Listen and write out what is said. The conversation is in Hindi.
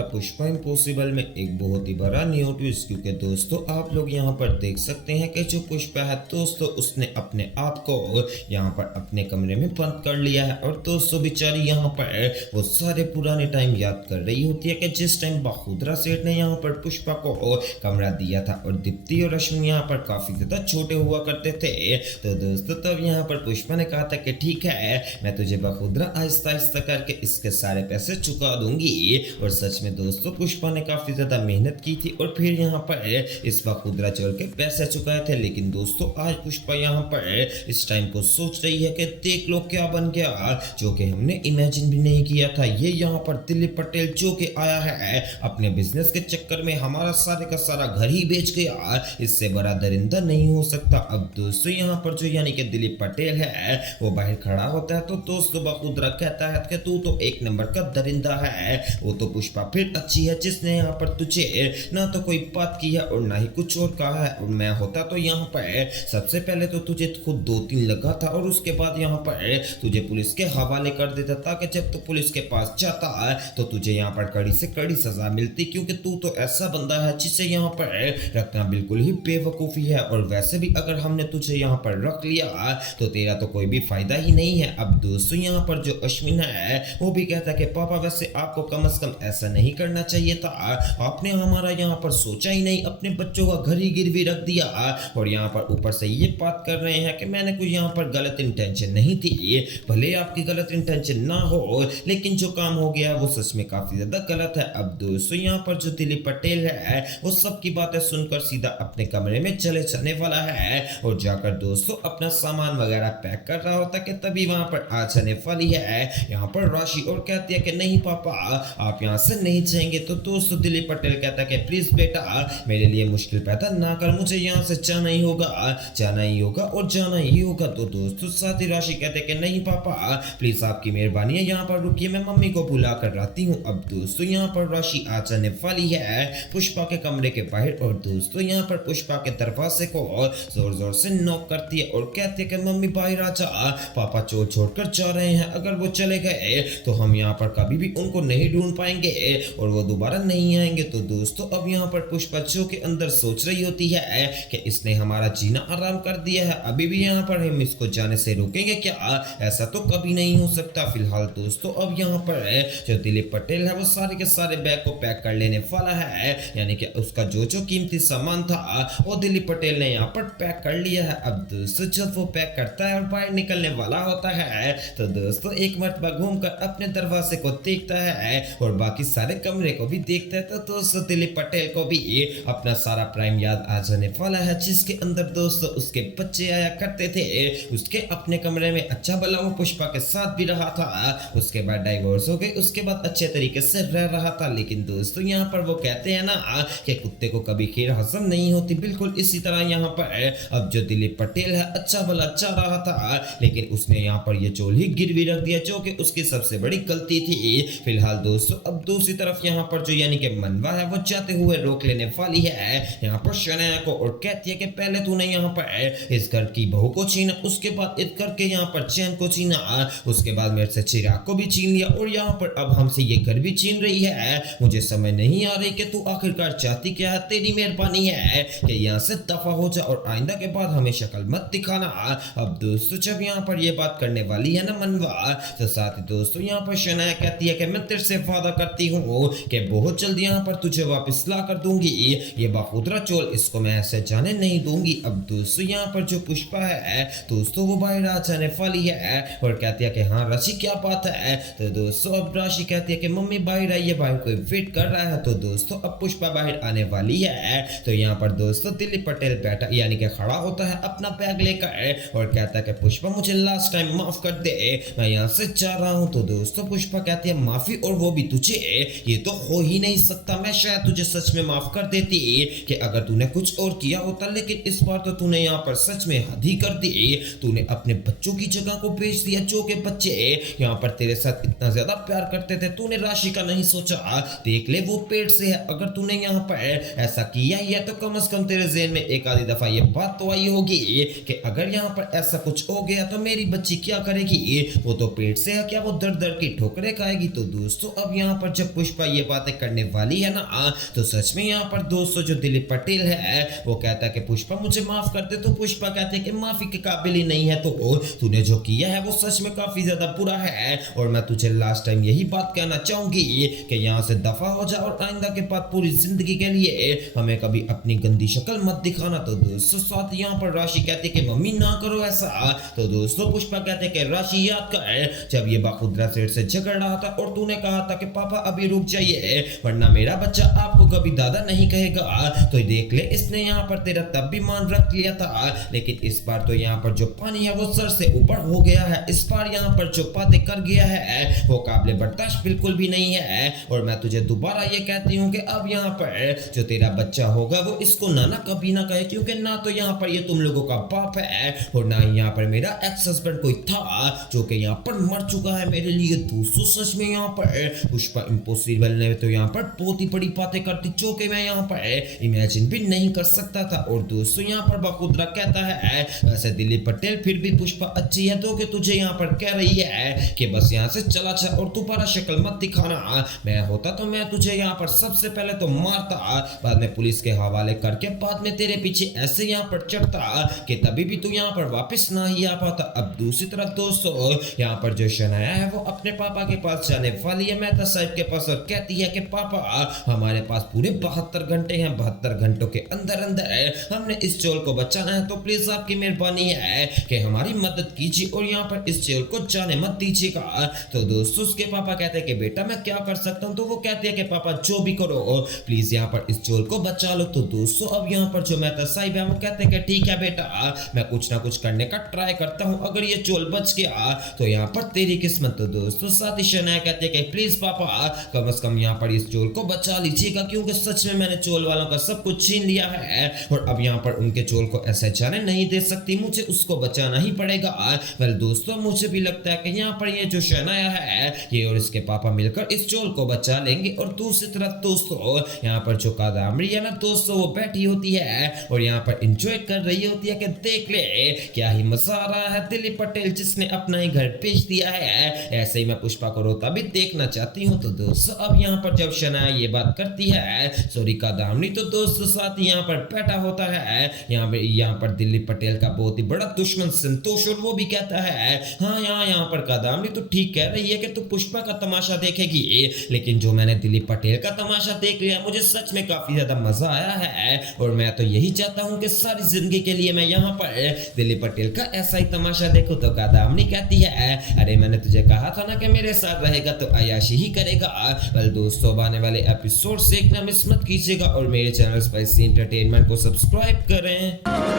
है पुष्पा इम्पॉसिबल में एक बहुत ही बड़ा न्यू ट्विस्ट, क्योंकि दोस्तों आप लोग यहाँ पर देख सकते हैं कि जो पुष्पा है दोस्तों उसने अपने आप को यहाँ पर अपने कमरे में बंद कर लिया है। और दोस्तों बेचारी यहाँ पर वो सारे पुराने टाइम याद कर रही होती है कि जिस टाइम बखुदरा सेठ ने यहाँ पर पुष्पा को कमरा दिया था और दीप्ति और अश्विन यहाँ पर काफी ज्यादा छोटे हुआ करते थे। तो दोस्तों तब यहाँ पर पुष्पा ने कहा था कि ठीक है, मैं तुझे बखुदरा आहिस्ता आहिस्ता करके इसके सारे पैसे चुका दूंगी। और सच में दोस्तों पुष्पा ने काफी ज्यादा मेहनत की थी और फिर यहाँ पर इस बखुदरा चोर के पैसे चुकाए थे। लेकिन दोस्तों आज पुष्पा यहाँ पर इस टाइम को सोच रही है कि देख लो क्या बन गया, जो कि हमने इमेजिन भी नहीं किया था। ये यहाँ पर दिलीप पटेल जो कि आया है अपने बिजनेस के चक्कर में हमारा सारे का सारा घर ही बेच गया, इससे बड़ा दरिंदा नहीं हो सकता। अब दोस्तों यहाँ पर जो यानी कि दिलीप पटेल है वो बाहर खड़ा होता है तो दोस्तों बखुदरा कहता है कि तू तो एक नंबर का दरिंदा है, वो तो पुष्पा फिर अच्छी है जिसने यहाँ पर तुझे ना तो कोई बात की है और ना ही कुछ और कहा है। और मैं होता तो यहाँ पर सबसे पहले तो तुझे खुद 2-3 लगा था और उसके बाद यहाँ पर तुझे पुलिस के हवाले कर देता, ताकि जब तू पुलिस के पास जाता तो तुझे यहाँ पर कड़ी से कड़ी सजा मिलती, क्योंकि तू तो ऐसा बंदा है जिसे यहाँ पर रखना बिल्कुल ही बेवकूफ़ी है। और वैसे भी अगर हमने तुझे यहाँ पर रख लिया तो तेरा तो कोई भी फायदा ही नहीं है। अब दोस्तों यहाँ पर जो अश्विन है वो भी कहता है कि पापा वैसे आपको कम से कम ऐसा नहीं करना चाहिए था, आपने हमारा यहाँ पर सोचा ही नहीं, अपने बच्चों का घर ही गिरवी रख दिया। और यहाँ पर ऊपर से ये बात कर रहे हैं कि मैंने कोई यहाँ पर गलत इंटेंशन नहीं थी, भले आपकी गलत इंटेंशन ना हो लेकिन जो काम हो गया वो सच में काफी ज्यादा गलत है। अब दोस्तों यहाँ पर जो दिलीप पटेल है वो सबकी बातें सुनकर सीधा अपने कमरे में चले जाने वाला है और जाकर दोस्तों अपना सामान वगैरह पैक कर रहा होता कि तभी वहां पर आ जाने वाली है यहाँ पर राशि और कहती है कि नहीं पापा आप यहाँ से नहीं जाएंगे। तो दोस्तों दिलीप पटेल कहता है कि प्लीज बेटा मेरे लिए मुश्किल पैदा ना कर, मुझे यहाँ से जाना ही होगा, जाना ही होगा और जाना ही होगा। तो दोस्तों साथ ही राशि कहते हैं कि नहीं पापा प्लीज आपकी मेहरबानी है, यहाँ पर रुकिए, मैं मम्मी को बुला कर लाती हूँ। अब दोस्तों यहाँ पर राशि आ जाने वाली है पुष्पा के कमरे के बाहर और दोस्तों यहाँ पर पुष्पा के दरवाजे को जोर जोर से नॉक करती है और कहती है कि मम्मी बाहर आ जा, पापा चोर छोड़कर जा रहे हैं, अगर वो चले गए तो हम यहाँ पर कभी भी उनको नहीं ढूंढ पाएंगे और वो दोबारा नहीं आएंगे। तो दोस्तों अब यहाँ पर पुष्पा जो के अंदर सोच रही होती है कि इसने हमारा जीना आराम कर दिया है, अभी भी यहाँ पर हम इसको जाने से रोकेंगे क्या, ऐसा तो कभी नहीं हो सकता। फिलहाल दोस्तों अब यहाँ पर जो दिलीप पटेल है वो सारे के सारे बैग को पैक कर लेने वाला है, यानी कि उसका जो जो कीमती सामान था वो दिलीप पटेल ने यहाँ पर पैक कर लिया है। अब दोस्तों जब वो पैक करता है और बाहर निकलने वाला होता है तो दोस्तों एक मरतबा घूमकर अपने दरवाजे को देखता है और बाकी सारे कमरे को भी देखता है। तो दोस्तों दिलीप पटेल को भी अपना सारा प्राइम याद आ जाने वाला है, जिसके अंदर दोस्तों उसके बच्चे आया करते थे, उसके अपने कमरे में अच्छा भला वो पुष्पा के साथ भी रहा था, उसके बाद डाइवोर्स हो गई, उसके बाद अच्छे तरीके से रह रहा था। लेकिन दोस्तों यहाँ पर वो कहते हैं ना कि कुत्ते को कभी खीर हजम नहीं होती, बिल्कुल इसी तरह यहाँ पर अब जो दिलीप पटेल है अच्छा भला अच्छा रहा था, लेकिन उसने यहाँ पर ये चोल ही गिरवी रख दिया, जो कि उसकी सबसे बड़ी गलती थी। फिलहाल दोस्तों अब दूसरी तरफ यहाँ पर जो यानी कि मनवा है वो जाते हुए रोक लेने वाली है यहाँ पर शनाया को और कहती है कि पहले तूने यहाँ पर इस घर की बहू को छीना, उसके बाद इस घर के यहाँ पर चैन को छीना, उसके बाद मेरे से चिराग को भी छीन लिया और यहाँ पर अब हमसे ये घर भी छीन रही है। मुझे समझ नहीं आ रही कि तू आखिरकार चाहती क्या है, तेरी मेहरबानी है कि यहाँ से दफा हो जा और आइंदा के बाद हमें शक्ल मत दिखाना। अब दोस्तों जब यहाँ पर ये बात करने वाली है ना मनवा, तो साथ ही दोस्तों यहाँ पर शनाया कहती है कि मैं तेरे से वादा करती हूँ कि बहुत जल्दी यहाँ पर तुझे वापस ला कर दूंगी, ये बखुदरा चोल इसको मैं ऐसे जाने नहीं दूंगी। अब दोस्तों यहाँ पर जो पुष्पा है दोस्तों वो बाहर आ जाने वाली है और कहती है कि हाँ राशि क्या बात है। तो दोस्तों अब राशि कहती है कि मम्मी बाहर आइए, बाहर कोई वेट कर रहा है। तो दोस्तों अब पुष्पा बाहर आने वाली है तो यहाँ पर दोस्तों दिलीप पटेल बैठा यानी कि खड़ा होता है अपना बैग लेकर और कहता है कि पुष्पा मुझे लास्ट टाइम माफ कर दे, मैं यहाँ से जा रहा हूँ। तो दोस्तों पुष्पा कहती है माफी और वो भी तुझे, ये तो हो ही नहीं सकता, मैं शायद तुझे सच में माफ कर देती कि अगर तूने कुछ और किया होता, लेकिन इस बार तो तूने यहाँ पर सच में हद ही कर दी, तूने अपने बच्चों की जगह को बेच दिया, जो के बच्चे यहाँ पर तेरे साथ इतना ज्यादा प्यार करते थे, तूने राशि का नहीं सोचा, देख ले वो पेट से है, अगर तूने यहाँ पर ऐसा किया ही है तो कम से कम तेरे ज़हन में एक आधी दफा ये बात तो आई होगी कि अगर यहाँ पर ऐसा कुछ हो गया तो मेरी बच्ची क्या करेगी, वो तो पेट से है क्या, वो दर दर की ठोकरें खाएगी। तो दोस्तों अब यहाँ पर जब पुष्पा पुष्पा ये बातें करने वाली है ना तो सच में यहाँ पर दोस्तों जो दिलीप पटेल है वो कहता है कि पुष्पा मुझे माफ कर दे, तो पुष्पा कहते हैं कि माफी के काबिल ही नहीं है, तो तूने जो किया है वो सच में काफी ज्यादा बुरा है और मैं तुझे लास्ट टाइम यही बात कहना चाहूंगी कि यहाँ से दफा हो जा और आइंदा के बाद पूरी जिंदगी के लिए हमें कभी अपनी गंदी शक्ल मत दिखाना। तो दोस्तों साथ यहाँ पर राशि कहते कि मम्मी ना करो ऐसा। तो दोस्तों पुष्पा कहते कि राशि याद कर जब ये बाखुदरा सेठ से झगड़ रहा था और तूने कहा था कि पापा अभी रुक जाइए वरना मेरा बच्चा आपको कभी दादा नहीं कहेगा, तो देख ले इसने यहाँ पर तेरा तब भी मान रख लिया था, लेकिन इस बार तो यहाँ पर जो पानी है वो सर से ऊपर हो गया है। इस बार यहाँ पर जो बातें कर गया है वो काबिल बर्दाश्त बिल्कुल भी नहीं है और मैं तुझे दोबारा ये कहती हूँ कि अब यहाँ पर जो तेरा बच्चा होगा वो इसको नाना कभी ना कहे, क्योंकि ना तो यहाँ पर ये तुम लोगों का बाप है और ना ही यहाँ पर मेरा एक्स हस्बैंड कोई था जो कि यहाँ पर मर चुका है मेरे लिए। दोस्तों सच में यहाँ पर पुष्पा इम्पॉसिबल ने तो यहाँ पर बहुत ही बड़ी बातें करती जो कि मैं यहाँ पर इमेजिन भी नहीं कर सकता था। और दोस्तों यहाँ पर बाखुदरा कहता है वैसे दिलीप पटेल फिर भी पुष्पा अच्छी है तो कि तुझे यहाँ पर कह रही है कि बस यहाँ से चला जा और दोबारा शक्ल मत दिखाना, मैं होता तो मैं तुझे यहाँ पर सबसे पहले तो मारता, बाद में पुलिस के हवाले करके बाद में तेरे पीछे ऐसे यहाँ पर चढ़ता कि तभी भी तू यहाँ पर वापस ना ही आ पाता। अब दूसरी तरफ दोस्तों यहाँ पर जो शनाया है वो अपने पापा के पास जाने वाली है मेहता साहब के पास और कहती है कि पापा हमारे पास पूरे 72 घंटे हैं, 72 घंटों के अंदर अंदर हमने इस चोर को बचाना है, तो प्लीज आपकी मेहरबानी है कि हमारी मदद कीजिए और यहाँ पर इस चोर को जाने मत दीजिएगा। तो दोस्तों उसके पापा कहते हैं कि बेटा मैं क्या कर सकता हूँ, तो वो कहते हैं कि पापा जो भी करो प्लीज यहाँ पर इस चोर को बचा लो। तो दोस्तों अब यहाँ पर जो मेहता साहिब है वो कहते हैं कि ठीक है बेटा मैं कुछ ना कुछ करने का ट्राई करता हूँ, अगर ये चोर बच गया तो यहाँ पर तेरी किस्मत। तो दोस्तों साथ ही शनाया कहते हैं कि प्लीज पापा कम से कम यहाँ पर इस चोर को बचा लीजिएगा, क्योंकि सच में मैंने चोर वालों का सब कुछ छीन लिया है और अब यहाँ पर उनके चोर को ऐसे जाने नहीं दे सकती, मुझे उसको बचाना ही पड़ेगा। वेल दोस्तों मुझे भी लगता है कि यहाँ पर ये जो शनाया है ये और इसके पापा मिलकर इस चोर को बचा लेंगे। और दूसरी तरफ दोस्तों यहाँ पर जो कादम्बरी है ना दोस्तों वो बैठी होती है और यहाँ पर एंजॉय कर रही होती है कि देख ले क्या ही मजा आ रहा है, दिलीप पटेल जिसने अपना ही घर बेच दिया है, ऐसे ही मैं पुष्पा को रोता भी देखना चाहती हूँ। तो दोस्तों अब यहाँ पर जब शनाया ये बात करती है सॉरी कादम्बरी, तो दोस्तों साथ ही यहाँ पर बैठा होता है यहाँ पर दिलीप पटेल का बहुत ही बड़ा दुश्मन संतोष और वो भी कहता है हाँ यहाँ पर कादम्बरी तो ठीक कह रही है कि तू पुष्पा का तमाशा देखेगी, लेकिन जो मैंने दिलीप पटेल का तमाशा देख लिया मुझे सच में काफी ज्यादा मजा आया है और मैं तो यही चाहता हूँ कि सारी जिंदगी के लिए मैं यहाँ पर दिलीप पटेल का ऐसा ही तमाशा देखूं। तो कादम्बरी कहती है अरे मैंने तुझे कहा था ना कि मेरे साथ रहेगा तो अय्याशी ही करेगा। वेल दोस्तों आने वाले एपिसोड से देखना मिस मत कीजिएगा और मेरे चैनल स्पाइसी एंटरटेनमेंट को सब्सक्राइब करें।